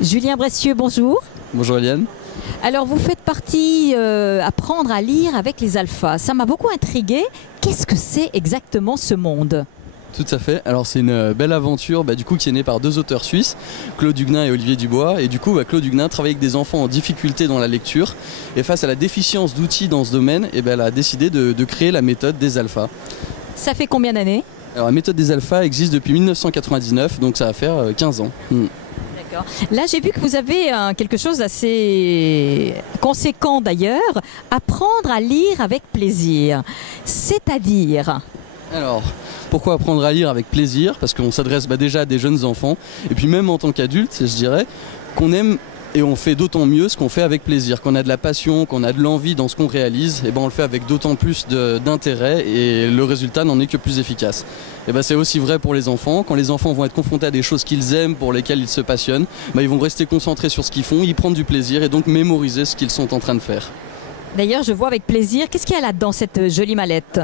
Julien Bressieux, bonjour. Bonjour Eliane. Alors vous faites partie apprendre à lire avec les alphas. Ça m'a beaucoup intrigué. Qu'est-ce que c'est exactement ce monde ? Tout à fait. Alors c'est une belle aventure du coup, qui est née par deux auteurs suisses, Claude Huguenin et Olivier Dubois. Et du coup, Claude Huguenin travaille avec des enfants en difficulté dans la lecture. Et face à la déficience d'outils dans ce domaine, elle a décidé de créer la méthode des alphas. Ça fait combien d'années ? Alors la méthode des alphas existe depuis 1999, donc ça va faire 15 ans. D'accord. Là, j'ai vu que vous avez quelque chose d'assez conséquent d'ailleurs. Apprendre à lire avec plaisir. C'est-à-dire ? Alors, pourquoi apprendre à lire avec plaisir ? Parce qu'on s'adresse déjà à des jeunes enfants. Et puis même en tant qu'adulte, je dirais qu'on aime et on fait d'autant mieux ce qu'on fait avec plaisir. Qu'on a de la passion, qu'on a de l'envie dans ce qu'on réalise, on le fait avec d'autant plus d'intérêt et le résultat n'en est que plus efficace. C'est aussi vrai pour les enfants. Quand les enfants vont être confrontés à des choses qu'ils aiment, pour lesquelles ils se passionnent, ils vont rester concentrés sur ce qu'ils font, y prendre du plaisir et donc mémoriser ce qu'ils sont en train de faire. D'ailleurs, je vois avec plaisir. Qu'est-ce qu'il y a là dans cette jolie mallette ?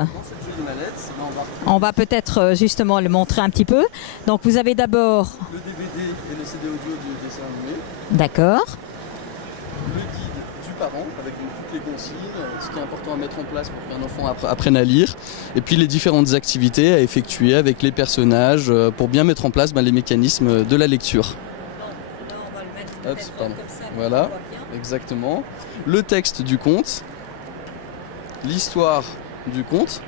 On va peut-être justement le montrer un petit peu. Donc vous avez d'abord le DVD et le CD audio du dessin animé. D'accord. Le guide du parent avec toutes les consignes, ce qui est important à mettre en place pour qu'un enfant apprenne à lire. Et puis les différentes activités à effectuer avec les personnages pour bien mettre en place les mécanismes de la lecture. Là, on va le mettre comme ça. Voilà, exactement. Le texte du conte, l'histoire du conte.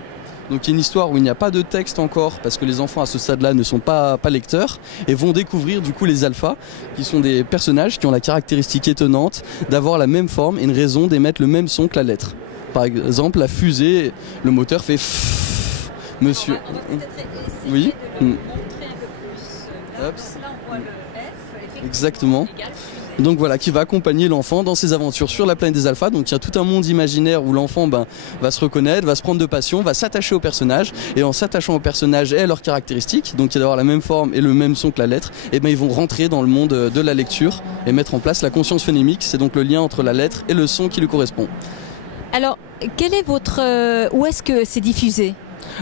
Donc il y a une histoire où il n'y a pas de texte encore parce que les enfants à ce stade-là ne sont pas lecteurs et vont découvrir du coup les alphas qui sont des personnages qui ont la caractéristique étonnante d'avoir la même forme et une raison d'émettre le même son que la lettre. Par exemple, la fusée, le moteur fait FFF, monsieur. On va peut-être essayer Oui. de le montrer un peu plus. Là, on voit le F. Exactement. Donc voilà, qui va accompagner l'enfant dans ses aventures sur la planète des alphas. Donc il y a tout un monde imaginaire où l'enfant va se reconnaître, va se prendre de passion, va s'attacher aux personnages. Et en s'attachant aux personnages et à leurs caractéristiques, donc il y a d'avoir la même forme et le même son que la lettre, ils vont rentrer dans le monde de la lecture et mettre en place la conscience phonémique. C'est donc le lien entre la lettre et le son qui lui correspond. Alors, quel est votre... où est-ce que c'est diffusé ?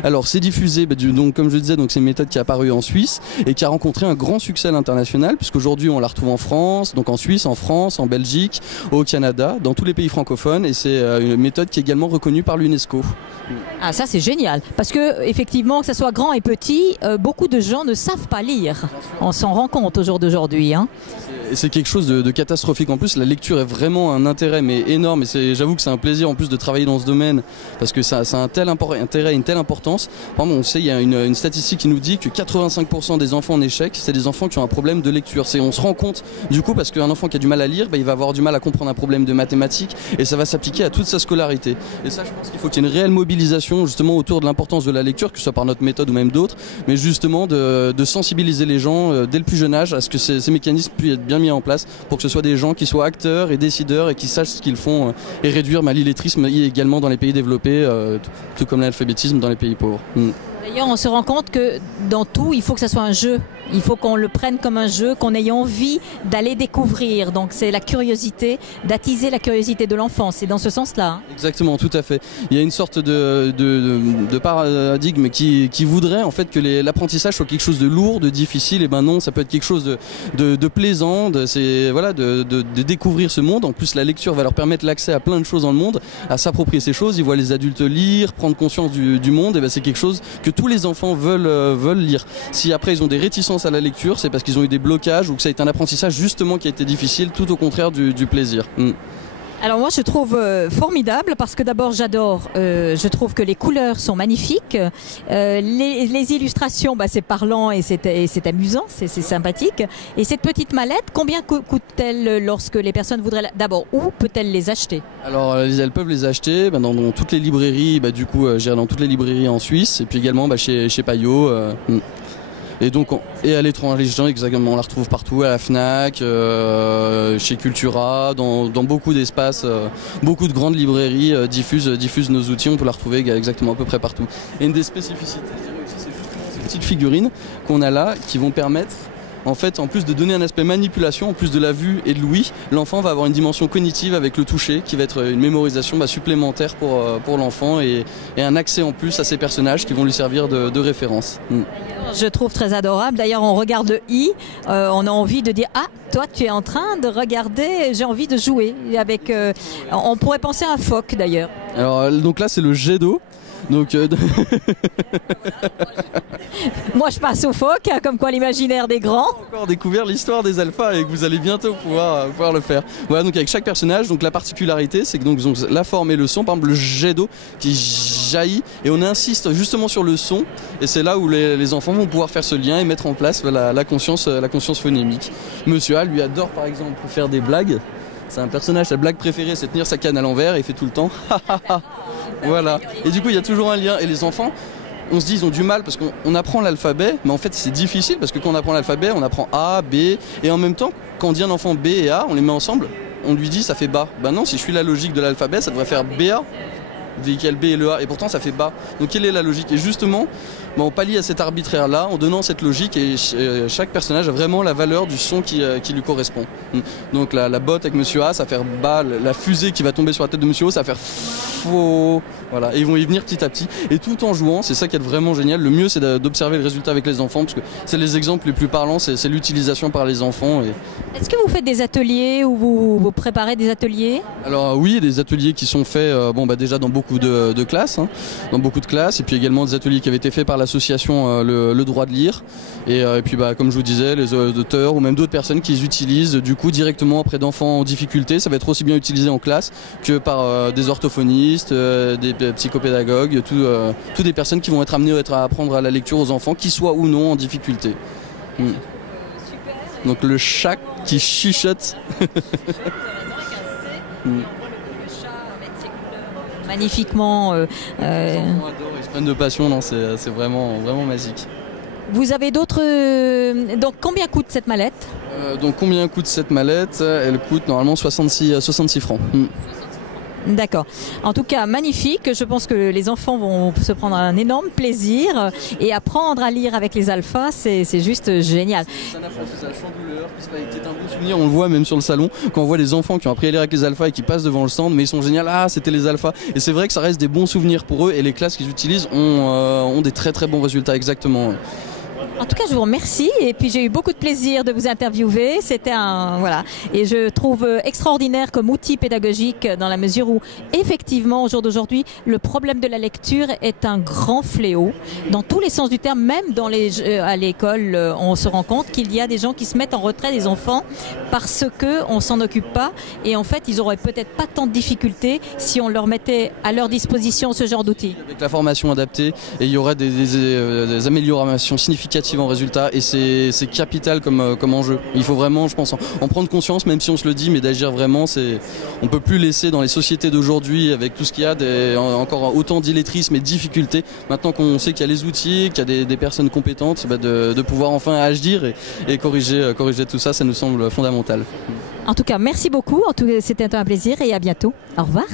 Alors c'est diffusé, donc, comme je disais, c'est une méthode qui est apparue en Suisse et qui a rencontré un grand succès à l'international puisqu'aujourd'hui on la retrouve en France, donc en Suisse, en France, en Belgique, au Canada, dans tous les pays francophones et c'est une méthode qui est également reconnue par l'UNESCO. Ah ça c'est génial parce que effectivement que ce soit grand et petit, beaucoup de gens ne savent pas lire. On s'en rend compte au jour d'aujourd'hui. C'est quelque chose de catastrophique. En plus, la lecture est vraiment un intérêt mais énorme et j'avoue que c'est un plaisir en plus de travailler dans ce domaine parce que ça a un tel intérêt, une telle importance. Par exemple, on sait, il y a une statistique qui nous dit que 85% des enfants en échec, c'est des enfants qui ont un problème de lecture. On se rend compte du coup parce qu'un enfant qui a du mal à lire, il va avoir du mal à comprendre un problème de mathématiques et ça va s'appliquer à toute sa scolarité. Et ça, je pense qu'il faut qu'il y ait une réelle mobilisation justement autour de l'importance de la lecture, que ce soit par notre méthode ou même d'autres, mais justement de sensibiliser les gens dès le plus jeune âge à ce que ces mécanismes puissent être bien mis en place pour que ce soit des gens qui soient acteurs et décideurs et qui sachent ce qu'ils font et réduire l'illettrisme également dans les pays développés, tout comme l'alphabétisme dans les pays pauvres. D'ailleurs, on se rend compte que dans tout, il faut que ça soit un jeu. Il faut qu'on le prenne comme un jeu, qu'on ait envie d'aller découvrir. Donc c'est la curiosité, d'attiser la curiosité de l'enfant. C'est dans ce sens-là. Exactement, tout à fait. Il y a une sorte de paradigme qui voudrait en fait que l'apprentissage soit quelque chose de lourd, de difficile. Et non, ça peut être quelque chose de plaisant, de découvrir ce monde. En plus, la lecture va leur permettre l'accès à plein de choses dans le monde, à s'approprier ces choses. Ils voient les adultes lire, prendre conscience du monde. Et c'est quelque chose que tous les enfants veulent lire. Si après ils ont des réticences à la lecture, c'est parce qu'ils ont eu des blocages ou que ça a été un apprentissage justement qui a été difficile, tout au contraire du plaisir. Alors moi je trouve formidable parce que d'abord j'adore, je trouve que les couleurs sont magnifiques, les illustrations c'est parlant et c'est amusant, c'est sympathique. Et cette petite mallette, combien coûte-t-elle lorsque les personnes voudraient d'abord où peut-elle les acheter? Alors elles peuvent les acheter dans toutes les librairies, du coup dans toutes les librairies en Suisse et puis également chez Payot. Et donc, et à l'étranger, exactement, on la retrouve partout, à la Fnac, chez Cultura, dans beaucoup d'espaces, beaucoup de grandes librairies diffusent nos outils, on peut la retrouver exactement à peu près partout. Et une des spécificités, c'est justement ces petites figurines qu'on a là, qui vont permettre en fait, en plus de donner un aspect manipulation, en plus de la vue et de l'ouïe, l'enfant va avoir une dimension cognitive avec le toucher qui va être une mémorisation supplémentaire pour l'enfant et un accès en plus à ces personnages qui vont lui servir de référence. Je trouve très adorable. D'ailleurs, on regarde le i, on a envie de dire ah, toi tu es en train de regarder, j'ai envie de jouer avec. On pourrait penser à un phoque d'ailleurs. Alors donc là c'est le jet d'eau. Donc moi je passe au phoque, hein, comme quoi l'imaginaire des grands. On a encore découvert l'histoire des alphas et que vous allez bientôt pouvoir le faire. Voilà, donc avec chaque personnage, donc la particularité c'est que donc la forme et le son, par exemple le jet d'eau qui jaillit, et on insiste justement sur le son, et c'est là où les enfants vont pouvoir faire ce lien et mettre en place la conscience phonémique. Monsieur A lui adore par exemple faire des blagues. C'est un personnage, sa blague préférée c'est tenir sa canne à l'envers et il fait tout le temps voilà. Et du coup il y a toujours un lien, et les enfants, on se dit ils ont du mal parce qu'on apprend l'alphabet, mais en fait c'est difficile parce que quand on apprend l'alphabet on apprend A, B, et en même temps quand on dit un enfant B et A, on les met ensemble, on lui dit ça fait bas. Ben non, si je suis la logique de l'alphabet ça devrait faire BA, VICL B et le A, et pourtant ça fait bas. Donc quelle est la logique? Et justement on pallie à cet arbitraire là en donnant cette logique, et chaque personnage a vraiment la valeur du son qui lui correspond. Donc la botte avec Monsieur A ça va faire bas, la fusée qui va tomber sur la tête de Monsieur O ça va faire faux. Voilà, et ils vont y venir petit à petit, et tout en jouant. C'est ça qui est vraiment génial. Le mieux c'est d'observer le résultat avec les enfants, parce que c'est les exemples les plus parlants, c'est l'utilisation par les enfants. Est-ce que vous faites des ateliers ou vous préparez des ateliers? Alors oui, des ateliers qui sont faits déjà dans beaucoup de classes, hein, dans beaucoup de classes, et puis également des ateliers qui avaient été faits par l'association le droit de lire, et puis comme je vous disais, les auteurs ou même d'autres personnes qui les utilisent du coup directement auprès d'enfants en difficulté. Ça va être aussi bien utilisé en classe que par des orthophonistes, des psychopédagogues, toutes des personnes qui vont être amenées à apprendre à la lecture aux enfants, qu'ils soient ou non en difficulté. Donc le chat qui chuchote. Magnifiquement. Les enfants adorent, ils se prennent de passion, non, c'est vraiment, vraiment magique. Vous avez d'autres. Donc combien coûte cette mallette? Donc combien coûte cette mallette? Elle coûte normalement 66 francs. D'accord. En tout cas, magnifique. Je pense que les enfants vont se prendre un énorme plaisir, et apprendre à lire avec les alphas, c'est juste génial. C'est un apprentissage sans douleur, qui est un bon souvenir. On le voit même sur le salon, quand on voit les enfants qui ont appris à lire avec les alphas et qui passent devant le stand, mais ils sont géniaux. Ah, c'était les alphas. Et c'est vrai que ça reste des bons souvenirs pour eux, et les classes qu'ils utilisent ont des très très bons résultats, exactement. En tout cas, je vous remercie, et puis j'ai eu beaucoup de plaisir de vous interviewer. C'était voilà, et je trouve extraordinaire comme outil pédagogique, dans la mesure où effectivement au jour d'aujourd'hui le problème de la lecture est un grand fléau dans tous les sens du terme. Même à l'école, on se rend compte qu'il y a des gens qui se mettent en retrait des enfants parce que on s'en occupe pas, et en fait ils auraient peut-être pas tant de difficultés si on leur mettait à leur disposition ce genre d'outils. Avec la formation adaptée, et il y aura des améliorations significatives en résultat, et c'est capital comme enjeu. Il faut vraiment, je pense, en prendre conscience, même si on se le dit, mais d'agir vraiment. On peut plus laisser dans les sociétés d'aujourd'hui, avec tout ce qu'il y a, encore autant d'illettrisme et de difficultés. Maintenant qu'on sait qu'il y a les outils, qu'il y a des personnes compétentes, de pouvoir enfin agir et corriger tout ça, ça nous semble fondamental. En tout cas, merci beaucoup. C'était un plaisir, et à bientôt. Au revoir.